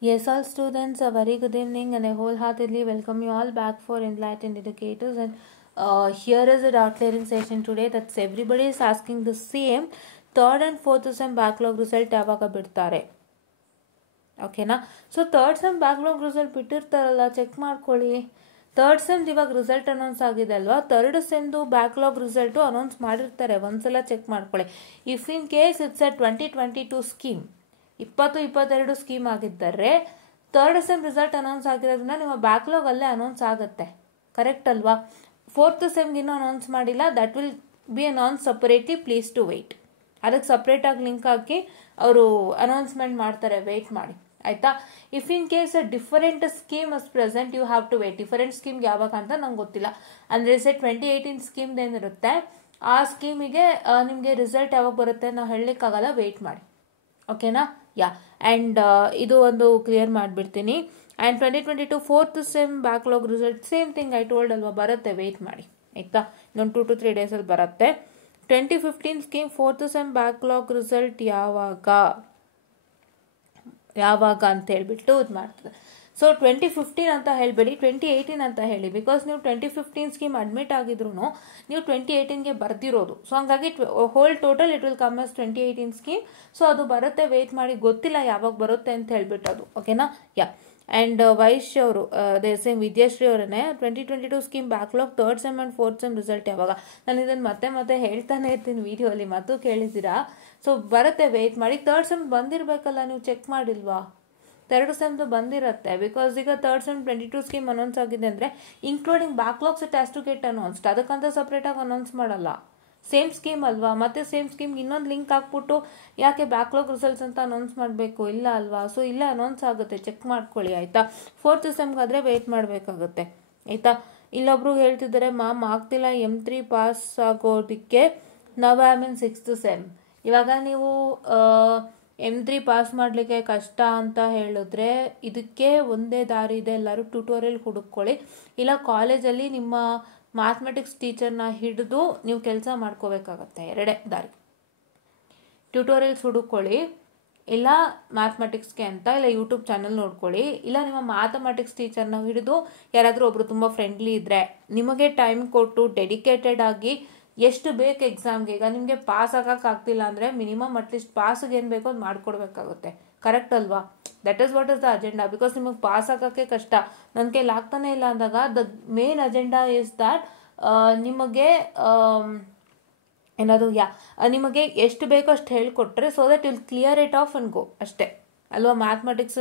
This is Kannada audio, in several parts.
Yes, all students, a very good evening, and I wholeheartedly welcome you all back for Enlightened Educators. And here is a doubt clearing session today. That's everybody is asking the same. Third and fourth sem backlog result ಯಾವಾಗ ಬಿಡ್ತಾರೆ? ಓಕೆನಾ? So third sem backlog result ಬಿಟ್ಟಿರ್ತಾರಲ್ಲ, ಚೆಕ್ ಮಾಡ್ಕೊಳ್ಳಿ. ಥರ್ಡ್ ಸೆಮ್ದು ಇವಾಗ ರಿಸಲ್ಟ್ ಅನೌನ್ಸ್ ಆಗಿದೆ ಅಲ್ವಾ, ಥರ್ಡ್ ಸೆಮ್ದು ಬ್ಯಾಕ್ಲಾಗ್ ರಿಸಲ್ಟು ಅನೌನ್ಸ್ ಮಾಡಿರ್ತಾರೆ, ಒಂದ್ಸಲ ಚೆಕ್ ಮಾಡ್ಕೊಳ್ಳಿ. If in case it's a 2022 scheme, 2022 scheme ಆಗಿದ್ದರೆ ಥರ್ಡ್ ಸೆಮ್ ರಿಸಲ್ಟ್ ಅನೌನ್ಸ್ ಆಗಿರೋದ್ರಿಂದ ನಿಮ್ಮ ಬ್ಯಾಕ್ಲಾಗ್ ಅಲ್ಲೇ ಅನೌನ್ಸ್ ಆಗುತ್ತೆ, ಕರೆಕ್ಟ್ ಅಲ್ವಾ? ಫೋರ್ತ್ ಸೆಮ್ಗೆ ಇನ್ನೂ ಅನೌನ್ಸ್ ಮಾಡಿಲ್ಲ, that will be announce separately, please to wait. ಅದಕ್ಕೆ ಸಪ್ರೇಟಾಗಿ ಲಿಂಕ್ ಹಾಕಿ ಅವರು ಅನೌನ್ಸ್ಮೆಂಟ್ ಮಾಡ್ತಾರೆ, ವೆಯ್ಟ್ ಮಾಡಿ ಆಯ್ತಾ. If in case a different scheme is present, you have to wait. Different ಸ್ಕೀಮ್ಗೆ ಯಾವಾಗ ಅಂತ ನಂಗೆ ಗೊತ್ತಿಲ್ಲ, ಅಂದರೆ 2018 ಸ್ಕೀಮ್ದು ಏನಿರುತ್ತೆ ಆ ಸ್ಕೀಮಿಗೆ ನಿಮಗೆ ರಿಸಲ್ಟ್ ಯಾವಾಗ ಬರುತ್ತೆ ನಾವು ಹೇಳಲಿಕ್ಕಾಗಲ್ಲ, ವೆಯ್ಟ್ ಮಾಡಿ, ಓಕೆನಾ? ಯಾ, ಆ್ಯಂಡ್ ಇದು ಒಂದು ಕ್ಲಿಯರ್ ಮಾಡಿಬಿಡ್ತೀನಿ. And 2022 fourth sem backlog result same thing I told ಅಲ್ವಾ, ಬರುತ್ತೆ, ವೆಯ್ಟ್ ಮಾಡಿ ಆಯ್ತಾ. ಇನ್ನೊಂದು 2 to 3 ಡೇಸಲ್ಲಿ ಬರುತ್ತೆ. 2015 scheme fourth sem backlog result ಯಾವಾಗ ಅಂತ ಹೇಳ್ಬಿಟ್ಟು ಇದು ಮಾಡ್ತದೆ. ಸೊ 2015 ಅಂತ ಹೇಳಬೇಡಿ, 2018 ಅಂತ ಹೇಳಿ. ಬಿಕಾಸ್ ನೀವು 2015 ಸ್ಕೀಮ್ ಅಡ್ಮಿಟ್ ಆಗಿದ್ರು ನೀವು 2018ಗೆ ಬರ್ದಿರೋದು. ಸೊ ಹಂಗಾಗಿ whole total it will come as 2018 scheme. So ಅದು ಬರುತ್ತೆ, ವೆಯ್ಟ್ ಮಾಡಿ, ಗೊತ್ತಿಲ್ಲ ಯಾವಾಗ ಬರುತ್ತೆ ಅಂತ ಹೇಳ್ಬಿಟ್ಟು ಅದು, ಓಕೆನಾ? ಯಾ, ಆ್ಯಂಡ್ ವೈಶ್ ಅವರು ಅದೇ ಸೇಮ್ ವಿದ್ಯಾಶ್ರೀ ಅವರನ್ನೇ 2022 scheme backlog third sem and fourth sem result ಯಾವಾಗ? ನಾನು ಇದನ್ನು ಮತ್ತೆ ಹೇಳ್ತಾನೆ ಇರ್ತೀನಿ ವಿಡಿಯೋಲಿ, ಮತ್ತು ಕೇಳಿದ್ದೀರಾ. ಸೊ ಬರುತ್ತೆ, ವೆಯ್ಟ್ ಮಾಡಿ. ಥರ್ಡ್ ಸೆಮ್ ಬಂದಿರಬೇಕಲ್ಲ, ನೀವು ಚೆಕ್ ಮಾಡಿಲ್ವಾ? ಥರ್ಡ್ ಸೆಮ್ದು ಬಂದಿರುತ್ತೆ, ಬಿಕಾಸ್ ಈಗ ಥರ್ಡ್ ಸೆಮ್ 22 ಸ್ಕೀಮ್ ಅನೌನ್ಸ್ ಆಗಿದೆ ಅಂದರೆ including backlogs it has to get announced. ಅದಕ್ಕಂತ ಸಪ್ರೇಟಾಗಿ ಅನೌನ್ಸ್ ಮಾಡಲ್ಲ, ಸೇಮ್ ಸ್ಕೀಮ್ ಅಲ್ವಾ, ಮತ್ತೆ ಸೇಮ್ ಸ್ಕೀಮ್ಗೆ ಇನ್ನೊಂದು ಲಿಂಕ್ ಹಾಕ್ಬಿಟ್ಟು ಯಾಕೆ ಬ್ಯಾಕ್ಲಾಗ್ ರಿಸಲ್ಟ್ಸ್ ಅಂತ ಅನೌನ್ಸ್ ಮಾಡಬೇಕು? ಇಲ್ಲ ಅಲ್ವಾ? ಸೊ ಇಲ್ಲೇ ಅನೌನ್ಸ್ ಆಗುತ್ತೆ, ಚೆಕ್ ಮಾಡ್ಕೊಳ್ಳಿ ಆಯಿತಾ. ಫೋರ್ತ್ ಸೆಮ್ಗಾದರೆ ವೆಯ್ಟ್ ಮಾಡಬೇಕಾಗುತ್ತೆ ಆಯಿತಾ. ಇಲ್ಲೊಬ್ರು ಹೇಳ್ತಿದ್ದಾರೆ, ಮ್ಯಾಮ್ ಆಗ್ತಿಲ್ಲ M3 ಪಾಸ್ ಆಗೋದಕ್ಕೆ, ನಾವು ಐ ಮೀನ್ 6th ಸೆಮ್. ಇವಾಗ ನೀವು M3 ಪಾಸ್ ಮಾಡಲಿಕ್ಕೆ ಕಷ್ಟ ಅಂತ ಹೇಳಿದ್ರೆ ಇದಕ್ಕೆ ಒಂದೇ ದಾರಿ ಇದೆ, ಎಲ್ಲರೂ ಟ್ಯೂಟೋರಿಯಲ್ ಹುಡುಕೊಳ್ಳಿ, ಇಲ್ಲ ಕಾಲೇಜಲ್ಲಿ ನಿಮ್ಮ ಮ್ಯಾಥಮೆಟಿಕ್ಸ್ ಟೀಚರ್ನ ಹಿಡಿದು ನೀವು ಕೆಲಸ ಮಾಡ್ಕೋಬೇಕಾಗತ್ತೆ. ಎರಡೇ ದಾರಿ, ಟ್ಯೂಟೋರಿಯಲ್ಸ್ ಹುಡುಕೊಳ್ಳಿ, ಇಲ್ಲ ಮ್ಯಾಥಮೆಟಿಕ್ಸ್ಗೆ ಅಂತ, ಇಲ್ಲ ಯೂಟ್ಯೂಬ್ ಚಾನಲ್ ನೋಡ್ಕೊಳ್ಳಿ, ಇಲ್ಲ ನಿಮ್ಮ ಮ್ಯಾಥಮೆಟಿಕ್ಸ್ ಟೀಚರ್ನ ಹಿಡಿದು ಯಾರಾದರೂ ಒಬ್ರು ತುಂಬ ಫ್ರೆಂಡ್ಲಿ ಇದ್ದರೆ ನಿಮಗೆ ಟೈಮ್ ಕೊಟ್ಟು ಡೆಡಿಕೇಟೆಡ್ ಆಗಿ ಎಷ್ಟು ಬೇಕು ಎಕ್ಸಾಮ್ಗೆ. ಈಗ ನಿಮಗೆ ಪಾಸ್ ಆಗೋಕ್ಕಾಗ್ತಿಲ್ಲ ಅಂದರೆ ಮಿನಿಮಮ್ ಅಟ್ಲೀಸ್ಟ್ ಪಾಸ್ಗೆ ಏನು ಬೇಕೋ ಅದು ಮಾಡಿಕೊಡ್ಬೇಕಾಗುತ್ತೆ, ಕರೆಕ್ಟ್ ಅಲ್ವಾ? That is what is the agenda. Because ನಿಮಗೆ ಪಾಸ್ ಆಗೋಕ್ಕೆ ಕಷ್ಟ, ನನ್ನ ಕೈಲಿ ಆಗ್ತಾನೆ ಇಲ್ಲ ಅಂದಾಗ the main agenda is that ನಿಮಗೆ ಏನಾದರೂ ನಿಮಗೆ ಎಷ್ಟು ಬೇಕೋ ಅಷ್ಟು ಹೇಳ್ಕೊಟ್ರೆ so that will clear it off and go, ಅಷ್ಟೇ ಅಲ್ವಾ? ಮ್ಯಾಥಮೆಟಿಕ್ಸ್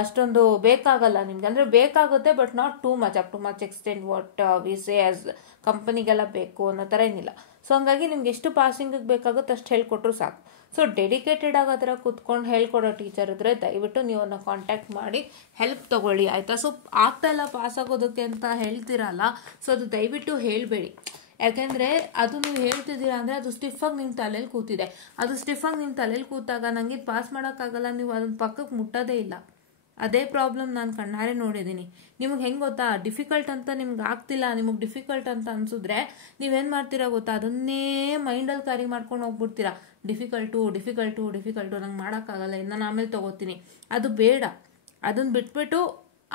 ಅಷ್ಟೊಂದು ಬೇಕಾಗಲ್ಲ ನಿಮ್ಗೆ, ಅಂದರೆ ಬೇಕಾಗುತ್ತೆ but not too much, up to much extend what we say as ಕಂಪನಿಗೆಲ್ಲ ಬೇಕು ಅನ್ನೋ ಥರ ಏನಿಲ್ಲ. ಸೊ ಹಂಗಾಗಿ ನಿಮ್ಗೆ ಎಷ್ಟು ಪಾಸಿಂಗಿಗೆ ಬೇಕಾಗುತ್ತೆ ಅಷ್ಟು ಹೇಳ್ಕೊಟ್ರು ಸಾಕು. ಸೊ ಡೆಡಿಕೇಟೆಡ್ ಆಗಿ ಆ ಥರ ಕೂತ್ಕೊಂಡು ಹೇಳ್ಕೊಡೋ ಟೀಚರ್ ಇದ್ದರೆ ದಯವಿಟ್ಟು ನೀವು ಅವ್ರನ್ನ ಕಾಂಟ್ಯಾಕ್ಟ್ ಮಾಡಿ ಹೆಲ್ಪ್ ತೊಗೊಳ್ಳಿ ಆಯಿತಾ. ಸೊ ಆಗ್ತಾ ಇಲ್ಲ ಪಾಸ್ ಆಗೋದಕ್ಕೆ ಅಂತ ಹೇಳ್ತೀರಲ್ಲ, ಸೊ ಅದು ದಯವಿಟ್ಟು ಹೇಳಬೇಡಿ. ಯಾಕೆಂದರೆ ಅದು ನೀವು ಹೇಳ್ತಿದ್ದೀರಾ ಅಂದರೆ ಅದು ಸ್ಟಿಫಾಗಿ ನಿಮ್ಮ ತಲೆಯಲ್ಲಿ ಕೂತಿದೆ. ಅದು ಸ್ಟಿಫಾಗಿ ನಿಮ್ಮ ತಲೆಯಲ್ಲಿ ಕೂತಾಗ ನನಗೆ ಪಾಸ್ ಮಾಡೋಕ್ಕಾಗಲ್ಲ, ನೀವು ಅದನ್ನ ಪಕ್ಕಕ್ಕೆ ಮುಟ್ಟೋದೇ ಇಲ್ಲ. ಅದೇ ಪ್ರಾಬ್ಲಮ್ ನಾನು ಕಣ್ಣಾರೆ ನೋಡಿದ್ದೀನಿ. ನಿಮಗೆ ಹೆಂಗೆ ಗೊತ್ತಾ, ಡಿಫಿಕಲ್ಟ್ ಅಂತ ನಿಮ್ಗೆ ಆಗ್ತಿಲ್ಲ, ನಿಮಗೆ ಡಿಫಿಕಲ್ಟ್ ಅಂತ ಅನ್ಸಿದ್ರೆ ನೀವೇನು ಮಾಡ್ತೀರಾ ಗೊತ್ತಾ, ಅದನ್ನೇ ಮೈಂಡಲ್ಲಿ ಕ್ಯಾರಿ ಮಾಡ್ಕೊಂಡು ಹೋಗ್ಬಿಡ್ತೀರಾ. ಡಿಫಿಕಲ್ಟು ನಂಗೆ ಮಾಡೋಕ್ಕಾಗಲ್ಲ, ನಾನು ಆಮೇಲೆ ತೊಗೋತೀನಿ. ಅದು ಬೇಡ, ಅದನ್ನು ಬಿಟ್ಬಿಟ್ಟು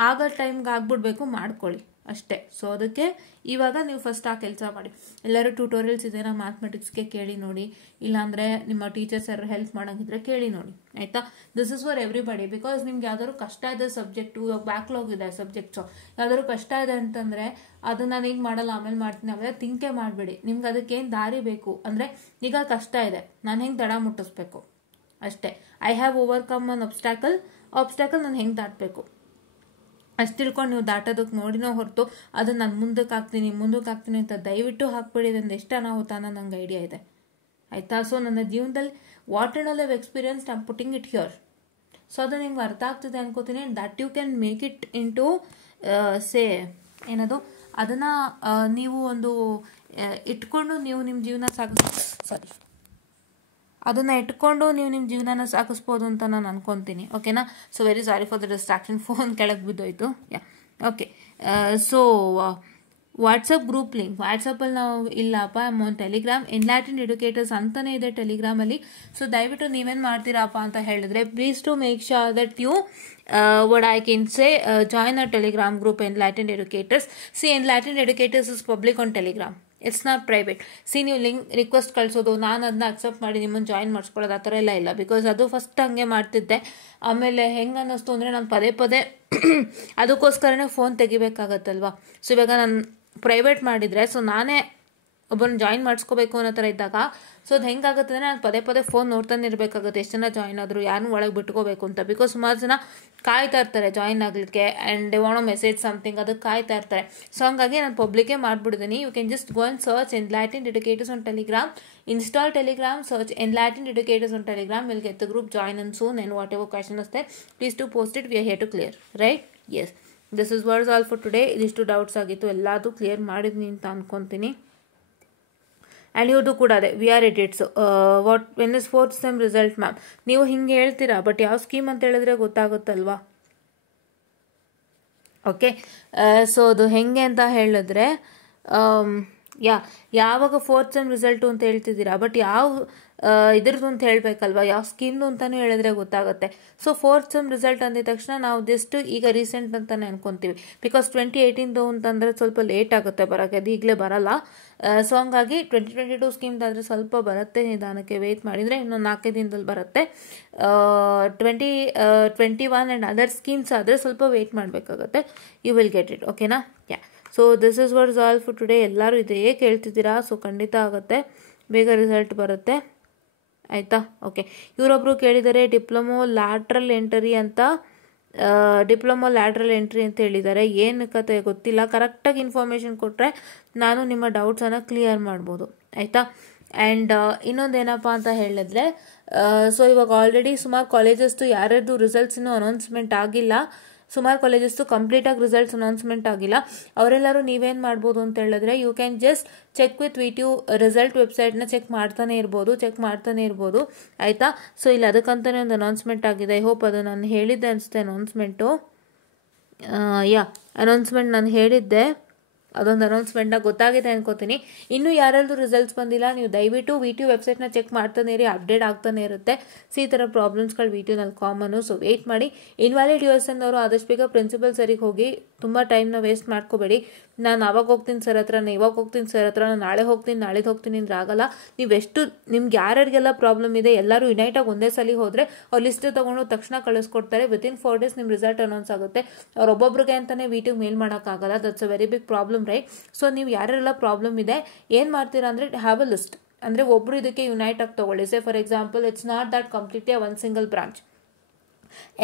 ಆಗೋ ಟೈಮ್ಗೆ ಆಗ್ಬಿಡ್ಬೇಕು, ಮಾಡ್ಕೊಳ್ಳಿ ಅಷ್ಟೇ. ಸೊ ಅದಕ್ಕೆ ಇವಾಗ ನೀವು ಫಸ್ಟ್ ಆ ಕೆಲಸ ಮಾಡಿ. ಎಲ್ಲರೂ ಟ್ಯೂಟೋರಿಯಲ್ಸ್ ಇದೆಯಾ ಮ್ಯಾಥಮೆಟಿಕ್ಸ್ಗೆ ಕೇಳಿ ನೋಡಿ, ಇಲ್ಲಾಂದರೆ ನಿಮ್ಮ ಟೀಚರ್ಸ್ ಯಾರು ಹೆಲ್ಪ್ ಮಾಡೋಂಗಿದ್ರೆ ಕೇಳಿ ನೋಡಿ ಆಯಿತಾ. This is for everybody. Because ನಿಮ್ಗೆ ಯಾವ್ದಾದ್ರು ಕಷ್ಟ ಇದೆ ಸಬ್ಜೆಕ್ಟು, ಇವಾಗ ಬ್ಯಾಕ್ಲಾಗ್ ಇದೆ ಸಬ್ಜೆಕ್ಟ್ಸು, ಯಾವ್ದಾದ್ರು ಕಷ್ಟ ಇದೆ ಅಂತಂದರೆ ಅದು ನಾನು ಈಗ ಮಾಡಲ್ಲ ಆಮೇಲೆ ಮಾಡ್ತೀನಿ ಅವೆಲ್ಲ ತಿಂಕೆ ಮಾಡಬೇಡಿ. ನಿಮ್ಗೆ ಅದಕ್ಕೇನು ದಾರಿ ಬೇಕು ಅಂದರೆ, ಈಗ ಕಷ್ಟ ಇದೆ, ನಾನು ಹೆಂಗೆ ದಡ ಮುಟ್ಟಿಸ್ಬೇಕು ಅಷ್ಟೇ. ಐ ಹ್ಯಾವ್ ಓವರ್ಕಮ್ ಅನ್ ಆಬ್ಸ್ಟ್ಯಾಕಲ್ ನಾನು ಹೆಂಗೆ ದಾಟಬೇಕು ಅಷ್ಟು ತಿಳ್ಕೊಂಡು ನೀವು ದಾಟೋದಕ್ಕೆ ನೋಡಿನೋ ಹೊರತು ಅದನ್ನು ನಾನು ಮುಂದಕ್ಕೆ ಹಾಕ್ತೀನಿ ಅಂತ ದಯವಿಟ್ಟು ಹಾಕ್ಬೇಡಿ. ಅದೊಂದು ಎಷ್ಟು ಅನಾಹುತ ಅನ್ನೋ ನಂಗೆ ಐಡಿಯಾ ಇದೆ ಆಯಿತಾ. ಸೊ ನನ್ನ ಜೀವನದಲ್ಲಿ what and all have experience I am putting it here. So ಅದು ನಿಮ್ಗೆ ಅರ್ಥ ಆಗ್ತಿದೆ ಅನ್ಕೋತೀನಿ. That you can make it in to say ಏನದು, ಅದನ್ನು ನೀವು ಒಂದು ಇಟ್ಕೊಂಡು ನೀವು ನಿಮ್ಮ ಜೀವನ ಅದನ್ನು ಇಟ್ಕೊಂಡು ನೀವು ನಿಮ್ಮ ಜೀವನನ ಸಾಗಿಸ್ಬೋದು ಅಂತ ನಾನು ಅನ್ಕೊತೀನಿ, ಓಕೆನಾ. So very sorry for the distraction, phone ಕೆಳಗೆ ಬಿದ್ದೋಯ್ತು. Yeah, okay. So WhatsApp group link ವಾಟ್ಸಪ್ಪಲ್ಲಿ ನಾವು ಇಲ್ಲಪ್ಪ ಟೆಲಿಗ್ರಾಮ್ ಎನ್ಲೈಟೆಂಡ್ ಎಡ್ಯುಕೇಟರ್ಸ್ ಅಂತಲೇ ಇದೆ ಟೆಲಿಗ್ರಾಮಲ್ಲಿ. ಸೊ ದಯವಿಟ್ಟು ನೀವೇನು ಮಾಡ್ತೀರಪ್ಪ ಅಂತ ಹೇಳಿದ್ರೆ please to make sure that you what I can say join a telegram group enlightened educators. See, enlightened educators is public on telegram, it's not private. ನೀವು ಲಿಂಕ್ ರಿಕ್ವೆಸ್ಟ್ ಕಳಿಸೋದು, ನಾನು ಅದನ್ನ ಅಕ್ಸೆಪ್ಟ್ ಮಾಡಿ ನಿಮ್ಮನ್ನು ಜಾಯಿನ್ ಮಾಡಿಸ್ಕೊಳ್ಳೋದು ಆ ಥರ ಎಲ್ಲ ಇಲ್ಲ. ಬಿಕಾಸ್ ಅದು ಫಸ್ಟ್ ಹಂಗೆ ಮಾಡ್ತಿದ್ದೆ. ಆಮೇಲೆ ಹೆಂಗೆ ಅನ್ನಿಸ್ತು ಅಂದರೆ ನಾನು ಪದೇ ಪದೇ ಅದಕ್ಕೋಸ್ಕರನೇ ಫೋನ್ ತೆಗಿಬೇಕಾಗತ್ತಲ್ವ. ಸೊ ಇವಾಗ ನಾನು ಪ್ರೈವೇಟ್ ಮಾಡಿದರೆ ಸೊ ನಾನೇ ಒಬ್ಬರನ್ನ ಜಾಯಿನ್ ಮಾಡಿಸ್ಕೋಬೇಕು ಅನ್ನೋ ಥರ ಇದ್ದಾಗ ಸೊ ಅದು ಹೆಂಗಾಗುತ್ತೆ ಅಂದರೆ ನಾನು ಪದೇ ಪದೇ ಫೋನ್ ನೋಡ್ತಾನೆ ಇರಬೇಕಾಗುತ್ತೆ, ಎಷ್ಟು ಜನ ಜಾಯಿನ್ ಆದರೂ, ಯಾರನ್ನೂ ಒಳಗೆ ಬಿಟ್ಕೋಬೇಕು ಅಂತ. ಬಿಕಾಸ್ ಸುಮಾರು ಜನ ಕಾಯ್ತಾ ಇರ್ತಾರೆ ಜಾಯಿನ್ ಆಗಲಿಕ್ಕೆ and they want message something, ಅದಕ್ಕೆ ಕಾಯ್ತಾ ಇರ್ತಾರೆ. ಸೊ ಹಂಗಾಗಿ ನಾನು ಪಬ್ಲಿಕೇ ಮಾಡಿಬಿಡ್ತೀನಿ. You can just go and search enlightened educators on Telegram, install Telegram, search enlightened educators on Telegram, will get the group, join on soon and what question is there please to post it, we are here to clear, right? Yes, this is what is all for today. ಇದಿಷ್ಟು ಡೌಟ್ಸ್ ಆಗಿತ್ತು, ಎಲ್ಲದೂ ಕ್ಲಿಯರ್ ಮಾಡಿದ್ನಿ ಅಂತ ಅಂದ್ಕೊತೀನಿ. ಆ್ಯಂಡ್ ಇವ್ರದ್ದು ಕೂಡ ಅದೇ we are edits what when is 4th sem result ma'am. ನೀವು ಹಿಂಗೆ ಹೇಳ್ತೀರಾ, ಬಟ್ ಯಾವ ಸ್ಕೀಮ್ ಅಂತ ಹೇಳಿದ್ರೆ ಗೊತ್ತಾಗುತ್ತಲ್ವಾ? ಓಕೆ, ಸೊ ಅದು ಹೆಂಗೆ ಅಂತ ಹೇಳಿದ್ರೆ ಯಾವಾಗ 4th ಸೆಮ್ ರಿಸಲ್ಟು ಅಂತ ಹೇಳ್ತಿದ್ದೀರಾ, ಬಟ್ ಯಾವ ಇದ್ರದ್ದು ಅಂತ ಹೇಳಬೇಕಲ್ವಾ, ಯಾವ ಸ್ಕೀಮ್ದು ಅಂತಲೂ ಹೇಳಿದ್ರೆ ಗೊತ್ತಾಗುತ್ತೆ. ಸೊ 4th ಸೆಮ್ ರಿಸಲ್ಟ್ ಅಂದಿದ ತಕ್ಷಣ ನಾವು ಜಸ್ಟ್ ಈಗ ರೀಸೆಂಟ್ ಅಂತಲೇ ಅನ್ಕೊತೀವಿ. ಬಿಕಾಸ್ 2018 ಅಂತಂದರೆ ಸ್ವಲ್ಪ ಲೇಟ್ ಆಗುತ್ತೆ ಬರೋಕ್ಕೆ, ಅದು ಈಗಲೇ ಬರಲ್ಲ. ಸೊ ಹಂಗಾಗಿ 2022 ಸ್ಕೀಮ್ದಾದರೆ ಸ್ವಲ್ಪ ಬರುತ್ತೆ, ನಿಧಾನಕ್ಕೆ ವೆಯ್ಟ್ ಮಾಡಿದರೆ ಇನ್ನೊಂದು 4 ದಿನದಲ್ಲಿ ಬರುತ್ತೆ. 2021 ಆ್ಯಂಡ್ ಅದರ್ ಸ್ಕೀಮ್ಸ್ ಆದರೆ ಸ್ವಲ್ಪ ವೆಯ್ಟ್ ಮಾಡಬೇಕಾಗುತ್ತೆ. ಯು ವಿಲ್ ಗೆಟ್ ಇಟ್, ಓಕೆನಾ? Yeah, so this is what is all for today. ಎಲ್ಲರೂ ಇದೇ ಕೇಳ್ತಿದ್ದೀರಾ, ಸೊ ಖಂಡಿತ ಆಗುತ್ತೆ, ಬೇಗ ರಿಸಲ್ಟ್ ಬರುತ್ತೆ, ಆಯಿತಾ? ಓಕೆ, ಇವರೊಬ್ಬರು ಕೇಳಿದ್ದಾರೆ ಡಿಪ್ಲೊಮೊ ಲ್ಯಾಟ್ರಲ್ ಎಂಟ್ರಿ ಅಂತ, ಡಿಪ್ಲೊಮೊ ಲ್ಯಾಟ್ರಲ್ ಎಂಟ್ರಿ ಅಂತ ಹೇಳಿದ್ದಾರೆ. ಏನು ಕತೆ ಗೊತ್ತಿಲ್ಲ, ಕರೆಕ್ಟಾಗಿ ಇನ್ಫಾರ್ಮೇಷನ್ ಕೊಟ್ಟರೆ ನಾನು ನಿಮ್ಮ ಡೌಟ್ಸನ್ನು ಕ್ಲಿಯರ್ ಮಾಡ್ಬೋದು, ಆಯಿತಾ? ಆ್ಯಂಡ್ ಇನ್ನೊಂದೇನಪ್ಪ ಅಂತ ಹೇಳಿದ್ರೆ ಸೊ ಇವಾಗ ಆಲ್ರೆಡಿ ಸುಮಾರು ಕಾಲೇಜಸ್ದು ಯಾರ್ಯಾರ್ದು ರಿಸಲ್ಟ್ಸ್ ಇನ್ನೂ ಅನೌನ್ಸ್ಮೆಂಟ್ ಆಗಿಲ್ಲ, ಸುಮಾರು ಕಾಲೇಜಸ್ದು ಕಂಪ್ಲೀಟಾಗಿ ರಿಸಲ್ಟ್ಸ್ ಅನೌನ್ಸ್ಮೆಂಟ್ ಆಗಿಲ್ಲ. ಅವರೆಲ್ಲರೂ ನೀವೇನು ಮಾಡ್ಬೋದು ಅಂತ ಹೇಳಿದ್ರೆ you can just check with VTU result ವೆಬ್ಸೈಟ್ನ ಚೆಕ್ ಮಾಡ್ತಾನೆ ಇರ್ಬೋದು, ಆಯಿತಾ? ಸೊ ಇಲ್ಲಿ ಅದಕ್ಕಂತಲೇ ಒಂದು ಅನೌನ್ಸ್ಮೆಂಟ್ ಆಗಿದೆ. ಐ ಹೋಪ್ ಅದು ನಾನು ಹೇಳಿದ್ದೆ ಅನಿಸುತ್ತೆ ಅನೌನ್ಸ್ಮೆಂಟು. ಅನೌನ್ಸ್ಮೆಂಟ್ ನಾನು ಹೇಳಿದ್ದೆ, ಅದೊಂದು ಅನೌನ್ಸ್ಮೆಂಟ್ನ ಗೊತ್ತಾಗಿದೆ ಅನ್ಕೋತೀನಿ. ಇನ್ನೂ ಯಾರ್ಯಾರ್ದು ರಿಸಲ್ಟ್ಸ್ ಬಂದಿಲ್ಲ, ನೀವು ದಯವಿಟ್ಟು VTU ವೆಬ್ಸೈಟ್ನ ಚೆಕ್ ಮಾಡ್ತಾನೆ ಇರಿ, ಅಪ್ಡೇಟ್ ಆಗ್ತಾನೆ ಇರುತ್ತೆ. ಸೊ ಈ ಥರ ಪ್ರಾಬ್ಲಮ್ಸ್ಗಳು VTUನಲ್ಲಿ ಕಾಮನು. ಸೊ ವೆಯ್ಟ್ ಮಾಡಿ. ಇನ್ವ್ಯಾಲಿಡ್ USN ಅವರು ಆದಷ್ಟು ಬೇಗ ಪ್ರಿನ್ಸಿಪಲ್ ಸರಿಗೆ ಹೋಗಿ ತುಂಬ ಟೈಮ್ನ ವೇಸ್ಟ್ ಮಾಡ್ಕೋಬೇಡಿ. ನಾನು ಆವಾಗ ಹೋಗ್ತೀನಿ ಸರ್ ಹತ್ರ, ನಾನು ಇವಾಗ ಹೋಗ್ತೀನಿ ಸರ್ ಹತ್ರ, ನಾನು ನಾಳೆ ಹೋಗ್ತೀನಿ ನಾಳಿದ್ದು ಹೋಗ್ತೀನಿ ಅಂದ್ರೆ ಆಗಲ್ಲ. ನೀವೆಷ್ಟು ನಿಮ್ಗೆ ಯಾರ್ಯಾರಿಗೆಲ್ಲ ಪ್ರಾಬ್ಲಮ್ ಇದೆ ಎಲ್ಲರೂ ಯುನೈಟಾಗಿ ಒಂದೇ ಸಲ ಹೋದರೆ ಅವ್ರು ಲಿಸ್ಟ್ ತೊಗೊಂಡು ತಕ್ಷಣ ಕಳಿಸ್ಕೊಡ್ತಾರೆ. ವಿತಿನ್ 4 days ನಿಮ್ಮ ರಿಸಲ್ಟ್ ಅನೌನ್ಸ್ ಆಗುತ್ತೆ. ಅವ್ರೊಬ್ಬೊಬ್ರಿಗೆ ಅಂತಲೇ VTU ಮೇಲ್ ಮಾಡೋಕ್ಕಾಗಲ್ಲ, that's a very big problem, right? So ನೀವು ಯಾರೆಲ್ಲ ಪ್ರಾಬ್ಲಮ್ ಇದೆ ಏನು ಮಾಡ್ತೀರಾ ಅಂದರೆ ಹ್ಯಾವ್ ಅ ಲಿಸ್ಟ್, ಅಂದರೆ ಒಬ್ಬರು ಇದಕ್ಕೆ ಯುನೈಟ್ ಆಗಿ ತೊಗೊಳ್ಳಿ. Say for example it's not that completely one single branch,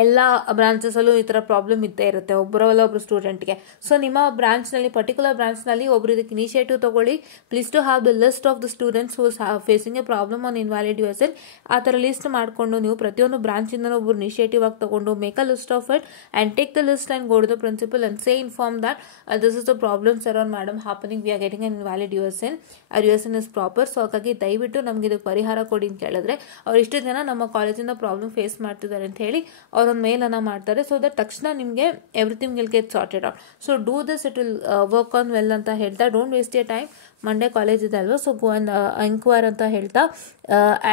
ಎಲ್ಲ ಬ್ರಾಂಚಸಲ್ಲೂ ಈ ಥರ ಪ್ರಾಬ್ಲಮ್ ಇದ್ದೇ ಇರುತ್ತೆ ಒಬ್ಬರಲ್ಲ ಒಬ್ಬರು ಸ್ಟೂಡೆಂಟ್ಗೆ. ಸೊ ನಿಮ್ಮ ಬ್ರಾಂಚ್ನಲ್ಲಿ ಪರ್ಟಿಕ್ಯುಲರ್ ಬ್ರಾಂಚ್ನಲ್ಲಿ ಒಬ್ಬರು ಇದಕ್ಕೆ ಇನಿಷಿಯೇಟಿವ್ ತೊಗೊಳ್ಳಿ. Please to have the list of the students whose facing a problem on invalid USN. ಆ ಥರ ಲಿಸ್ಟ್ ಮಾಡಿಕೊಂಡು ನೀವು ಪ್ರತಿಯೊಂದು ಬ್ರಾಂಚಿಂದ ಒಬ್ಬರು ಇನಿಷಿಯೇಟಿವ್ ಆಗಿ ತೊಗೊಂಡು make a list of it and take the list and go to the principal and say inform that this is the problems around madam happening, we are getting an invalid USN, our USN is proper. So ಹಾಗಾಗಿ ದಯವಿಟ್ಟು ನಮ್ಗೆ ಇದಕ್ಕೆ ಪರಿಹಾರ ಕೊಡಿ ಅಂತ ಕೇಳಿದ್ರೆ ಅವ್ರು ಇಷ್ಟು ಜನ ನಮ್ಮ ಕಾಲೇಜಿಂದ ಪ್ರಾಬ್ಲಮ್ ಫೇಸ್ ಮಾಡ್ತಿದ್ದಾರೆ ಅಂತ ಹೇಳಿ ಅವರೊಂದು ಮೇಲನ್ನು ಮಾಡ್ತಾರೆ. ಸೊ ದಟ್ ತಕ್ಷಣ ನಿಮಗೆ everything will get sorted out. So do this, it will work on well ಅಂತ ಹೇಳ್ತಾ, don't waste your time. Monday college ಇದೆ ಅಲ್ವಾ, ಸೊ ಗೋ ಅಂಡ್ ಎಂಕ್ವೈರ್ ಅಂತ ಹೇಳ್ತಾ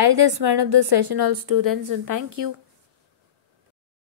I just wind up the session all students and thank you.